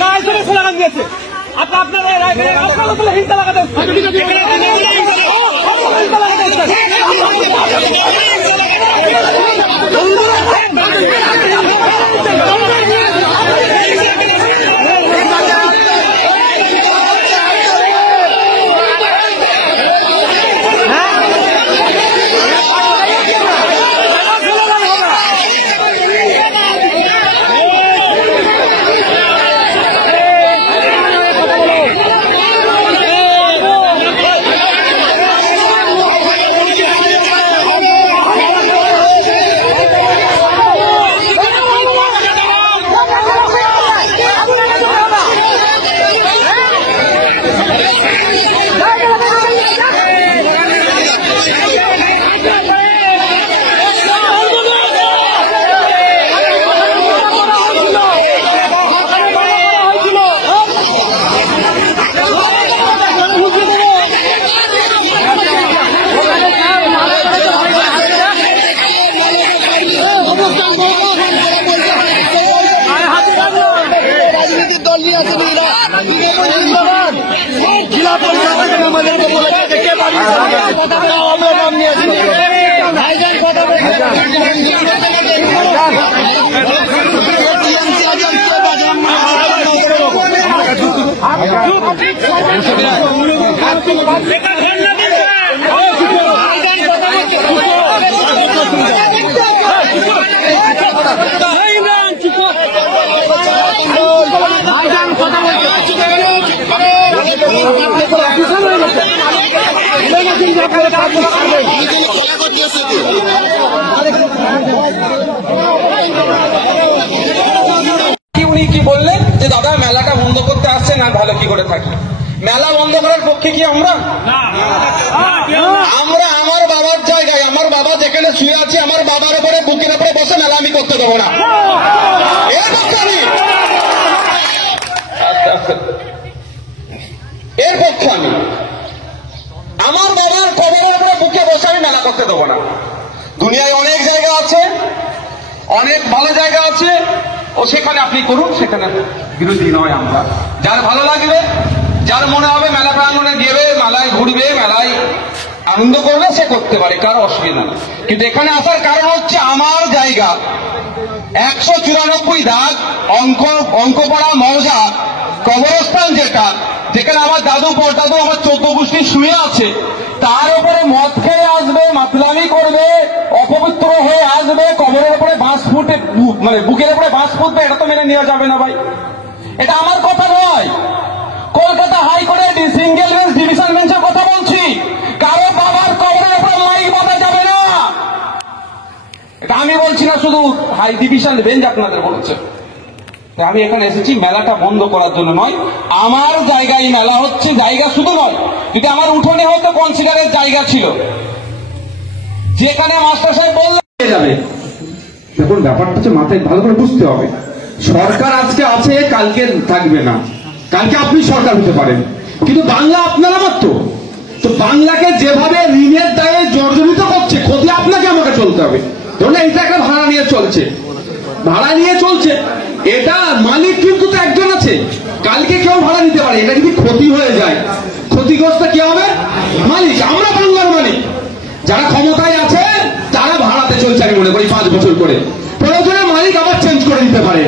না এখানে স্লোগান দিয়েছে আপনারা হিংসা লাগাতে উনি কি বললেন যে দাদা মেলাটা বন্ধ করতে আসছেন আর ভালো কি করে থাকি মেলা বন্ধ করার পক্ষে কি আমরা আমার বাবার জায়গায় আমার বাবা যেখানে শুয়ে আছে আমার বাবার উপরে বুকের উপরে বসে মেলা আমি করতে দেবো না এর পক্ষে আমি আমার বাবার কবরের উপরে বুকে বসে আমি মেলা করতে দেবো না দুনিয়ায় অনেক জায়গা আছে অনেক ভালো জায়গা আছে ও সেখানে আপনি করুন সেখানে বিরোধী নয় আমরা যার ভালো লাগবে যার মনে হবে মেলা প্রাঙ্গণে গেবে মেলায় ঘুরবে মেলায় আনন্দ করবে সে করতে পারে কারো অসুবিধা না কিন্তু এখানে আসার কারণ হচ্ছে আমার জায়গা 194 দাগ অঙ্কপাড়া মৌজা কবরস্থান যেখানে আমার দাদু পরদাদু আমার 14 গোষ্ঠী শুয়ে আছে তার উপরে মদ খেয়ে আসবে মাতলামি করবে অপবিত্র হয়ে আসবে কবরের উপরে বাঁশ ফুটে মানে বুকের উপরে বাঁশ ফুটবে এটা তো মেনে নেওয়া যাবে না ভাই এটা আমার কথা নয় কলকাতা হাইকোর্টের সিঙ্গেল বেঞ্চ ডিভিশন বেঞ্চের কথা বলছি কারো বাবার কবরের উপরে মাইক বাঁধা যাবে না এটা আমি বলছি না শুধু হাই ডিভিশন বেঞ্চ আপনাদের বলছে আমি এখানে এসেছি মেলাটা বন্ধ করার জন্য নয় আমার জায়গায় মেলা হচ্ছে জায়গা শুধু নয় যদি আমার উঠোনে হয়তো কনসিডারের জায়গা ছিল যেখানে মাস্টার সাহেব বললেন যাবে দেখুন ব্যাপারটা হচ্ছে মাথায় ভালো করে বুঝতে হবে সরকার আজকে আছে কালকে থাকবে না কালকে আপনি সরকার হতে পারেন কিন্তু বাংলা আপনার আমার তো বাংলাকে যেভাবে ঋণের দায়ে জর্জরিত করছে ক্ষতি আপনাকে আমাকে চলতে হবে ধরুন এইটা একটা ভাড়া নিয়ে চলছে এটা মালিক কিন্তু তো একজন আছে কালকে কেউ ভাড়া নিতে পারে এটা যদি ক্ষতি হয়ে যায় ক্ষতিগ্রস্ত কি হবে মালিক আমরা বাংলার মালিক যারা ক্ষমতায় আছে তারা ভাড়াতে চলছে আমি মনে করি 5 বছর করে প্রয়োজনে মালিক আবার চেঞ্জ করে দিতে পারে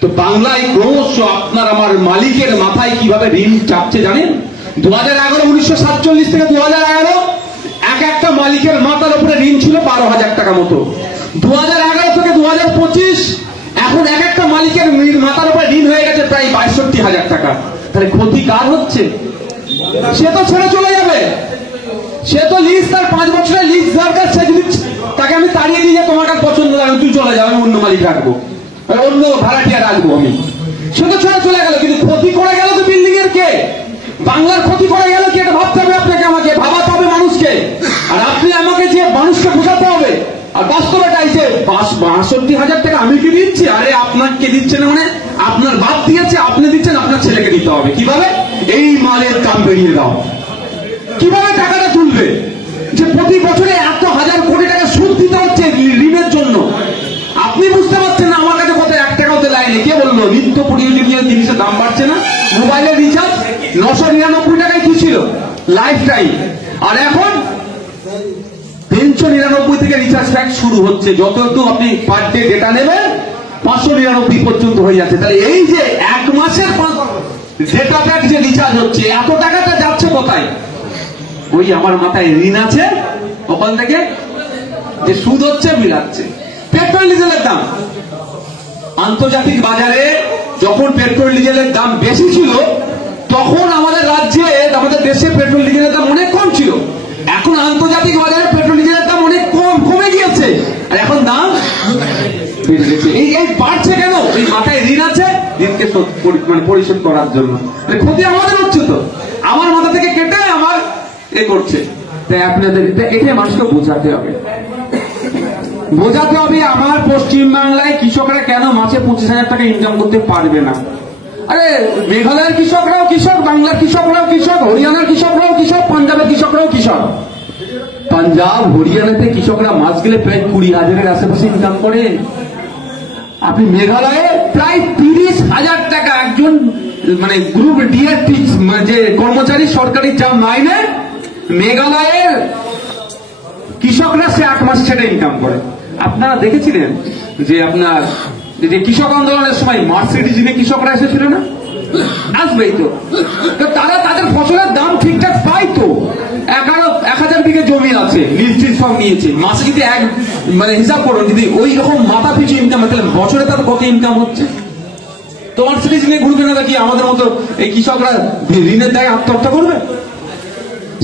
তো বাংলায় ক্রমশ আপনার আমার মালিকের মাথায় কিভাবে ঋণ চাপছে জানেন 1947 থেকে 2011 এক একটা মালিকের মাথার উপরে ঋণ ছিল 12,000 টাকা মতো 2011 থেকে 2025 এখন এক একটা মালিকের মাথার উপরে ঋণ হয়ে গেছে প্রায় 62,000 টাকা তাহলে ক্ষতি কার হচ্ছে সে তো ছেড়ে চলে যাবে সে তো লিজ তার 5 বছরের লিজ দরকার সে যদি তাকে আমি তাড়িয়ে দিয়ে তোমার কাছে পছন্দ লাগে তুই চলে যাও আমি অন্য মালিক রাখবো অন্য ভাড়াটিয়া রাখবো আমি সে তো ছেড়ে চলে গেল কিন্তু ক্ষতি করে গেল তো বিল্ডিং এর কে বাংলার ক্ষতি করে গেল কি এটা ভাবতে হবে আপনাকে আমাকে ভাবাতে হবে মানুষকে আর আপনি আমাকে যে মানুষকে বোঝাতে হবে আর বাস্তবটাই যে 62,000 টাকা আমি কি দিচ্ছি আরে আপনাকে দিচ্ছেন মানে আপনার বাপ দিয়েছে আপনি দিচ্ছেন আপনার ছেলেকে দিতে হবে কিভাবে এই মালের কাম বেরিয়ে দাও কিভাবে টাকাটা তুলবে যে প্রতি বছরে এত হাজার কোটি টাকা সুদ দিতে হচ্ছে ঋণের জন্য আপনি বুঝতে পারছেন না আমার কাছে কত 1 টাকাও তো লাইনে কে বললো নিত্য প্রয়োজনীয় জিনিসের দাম বাড়ছে না? মোবাইলের রিচার্জ 999 টাকায় কি ছিল লাইফ টাইম, আর এখন 399 থেকে রিচার্জ প্যাক শুরু হচ্ছে। যত একটু আপনি পার ডে ডেটা নেবেন 599 পর্যন্ত হয়ে যাচ্ছে। তাহলে এই যে এক মাসের ডেটা প্যাক যে রিচার্জ হচ্ছে, এত টাকাটা যাচ্ছে কোথায়? ওই আমার মাথায় ঋণ আছে, ওখান থেকে যে সুদ হচ্ছে মিলাচ্ছে। পেট্রোল ডিজেলের দাম, আন্তর্জাতিক বাজারে যখন পেট্রোল ডিজেলের দাম বেশি ছিল তখন আমাদের রাজ্যে, আমাদের দেশে পেট্রোল ডিজেলের দাম অনেক কম ছিল। এখন আন্তর্জাতিক বাজারে পেট্রোল ডিজেলের দাম অনেক কমে গিয়েছে, আর এখন দাম বেড়ে গেছে। এই বাড়ছে কেন? এই মাথায় ঋণ আছে, ঋণকে পরিশোধ করার জন্য। ক্ষতি আমাদের হচ্ছে তো, আমার মাথা থেকে কেটে আমার এ করছে। তাই আপনাদের এটা মানুষকে বোঝাতে হবে, আমার পশ্চিমবাংলায় কৃষকরা কেন মাসে 25,000 টাকা ইনকাম করতে পারবে না। আরে মেঘালয়ের কৃষকরাও কৃষক, বাংলার কৃষকরাও কৃষক, হরিয়ানার কৃষকরাও কৃষক, পাঞ্জাবের কৃষকরাও কৃষক। পাঞ্জাব হরিয়ানাতে কৃষকরা মাস গেলে প্রায় 20,000-এর আশেপাশে ইনকাম করে। আপনি মেঘালয়ে প্রায় 30,000 টাকা একজন গ্রুপ ডিএর যে কর্মচারী সরকারি যা মাইনে, মেঘালয়ের কৃষকরা সে 8 মাস সেটা ইনকাম করে। আপনারা দেখেছিলেন যে আপনার যে কৃষক আন্দোলনের সময় মার্সিডিজে কৃষকরা এসেছিল না? আসবেই তো, তারা তাদের ফসলের দাম ঠিকঠাক পায় তো। 1,000 বিঘে জমি আছে, লিস্ট সব নিয়েছে, মাসে যদি হিসাব করুন, যদি ওই রকম মাথা পিছু ইনকাম হয় তাহলে বছরে তার কত ইনকাম হচ্ছে? তো মার্সিডিজ নিয়ে ঘুরবে না কি আমাদের মতো এই কৃষকরা ঋণের দায়ে আত্মহত্যা করবে?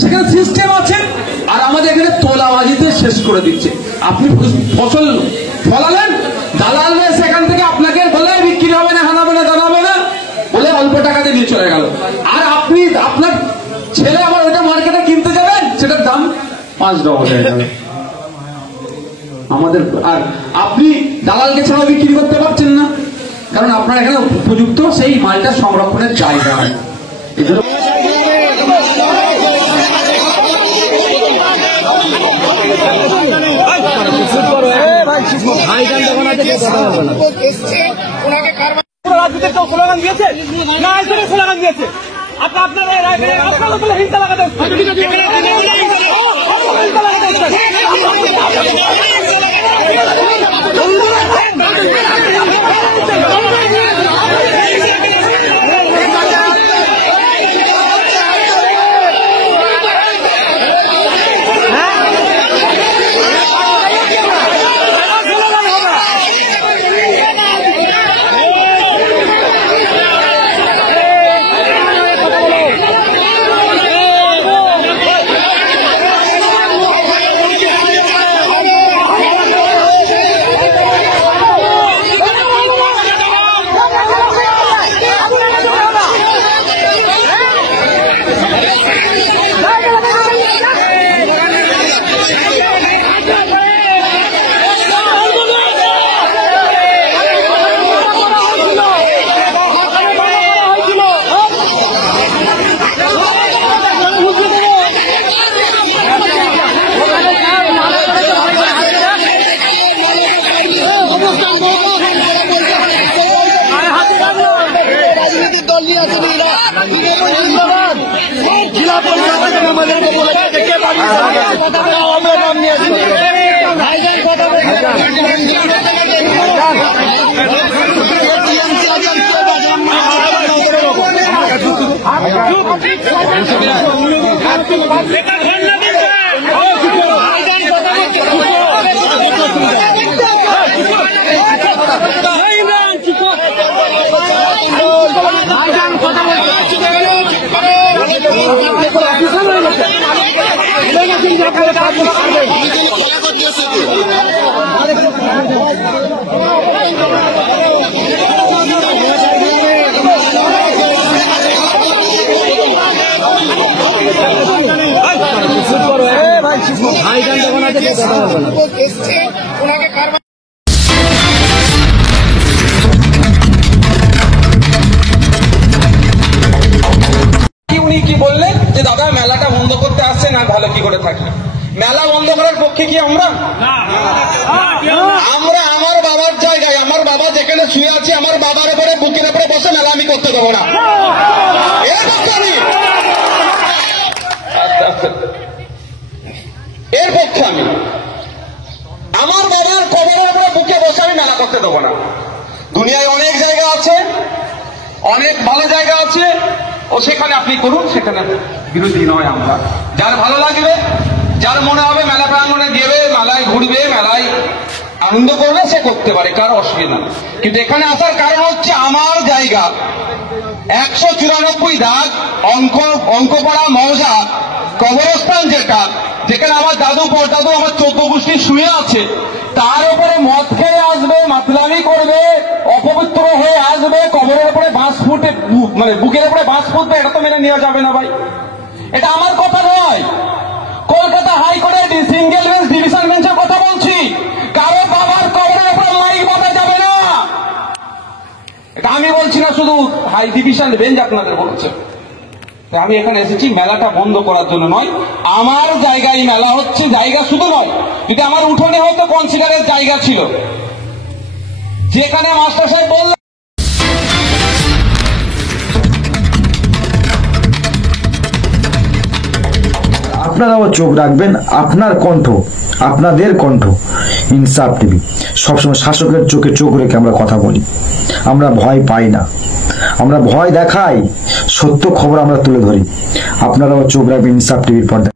সেখানে সিস্টেম আছে, আর আমাদের এখানে তোলাবাজিতে শেষ করে দিচ্ছে। আপনি ফসল ফলালেন, দালাল সেখান থেকে আপনাকে বলে বিক্রি হবে না, হানাবে না, দাঁড়াবে না বলে অল্প টাকাতে নিয়ে চলে গেল। আর আপনি আপনার ছেলে আবার ওইটা মার্কেটে কিনতে যাবেন, সেটার দাম 5 ডবল হয়ে গেল আমাদের। আর আপনি দালালকে ছাড়া বিক্রি করতে পারছেন না, কারণ আপনার এখানে উপযুক্ত সেই মালটা সংরক্ষণের জায়গা হয়। এই জন্য রাজনীতির কেউ স্লোগান দিয়েছে না, এখানে স্লোগান দিয়েছে। আপনারা হিংসা লাগাতে जिला উনি কি বললেন যে দাদা মেলাটা বন্ধ করতে আসছেন, আর ভালো কি করে থাকলেন। মেলা বন্ধ করার পক্ষে কি আমরা? আমরা আমার বাবার জায়গায়, আমার বাবা যেখানে শুয়ে আছে, আমার বাবার উপরে বুকের উপরে বসে মেলা আমি করতে দেবো না। এর পক্ষে আমি, এর পক্ষে আমি আমার বাবার কবরের উপরে বুকে বসে আমি মেলা করতে দেবো না। দুনিয়ায় অনেক জায়গা আছে, অনেক ভালো জায়গা আছে, ও সেখানে আপনি করুন, সেখানে বিরোধী নয় আমরা। যার ভালো লাগবে, যার মনে হবে মেলা প্রাঙ্গণে গেবে, মেলায় ঘুরবে, মেলায় আনন্দ করবে, সে করতে পারে, কারো অসুবিধা নেই। কিন্তু এখানে আসার কারণ হচ্ছে আমার জায়গা 194 দাগ অঙ্কপাড়া মৌজা কবরস্থান, যেখানে আমার দাদু পরদাদু আমার 14 গোষ্ঠী শুয়ে আছে, তার উপরে মদ খেয়ে আসবে, মাতলামি করবে, অপবিত্র হয়ে আসবে, কবরের উপরে বাঁশ ফুটে, মানে বুকের উপরে বাঁশ ফুটবে, এটা তো মেনে নেওয়া যাবে না ভাই। এটা আমার কথা নয়, কলকাতা হাইকোর্টের সিঙ্গেল বেঞ্চ ডিভিশন বেঞ্চের কথা বলছি। কারো বাবার কবরের উপরে মাইক বাঁধা যাবে না, এটা আমি বলছি না, শুধু হাই ডিভিশন বেঞ্চ আপনাদের বলছে। আমি এখানে এসেছি মেলাটা বন্ধ করার জন্য নয়, আমার জায়গায় মেলা হচ্ছে, জায়গা শুধু নয়, যদি আমার উঠোনে হয়তো কনসিডারের জায়গা ছিল, যেখানে মাস্টার সাহেব বললেন আপনারাও চোখ রাখবেন আপনার কণ্ঠ, আপনাদের কণ্ঠ ইনসাফ টিভি। সবসময় শাসকের চোখে চোখ রেখে আমরা কথা বলি, আমরা ভয় পাই না, আমরা ভয় দেখাই, সত্য খবর আমরা তুলে ধরি। আপনারাও চোখ রাখবেন ইনসাফ টিভির পর্দায়।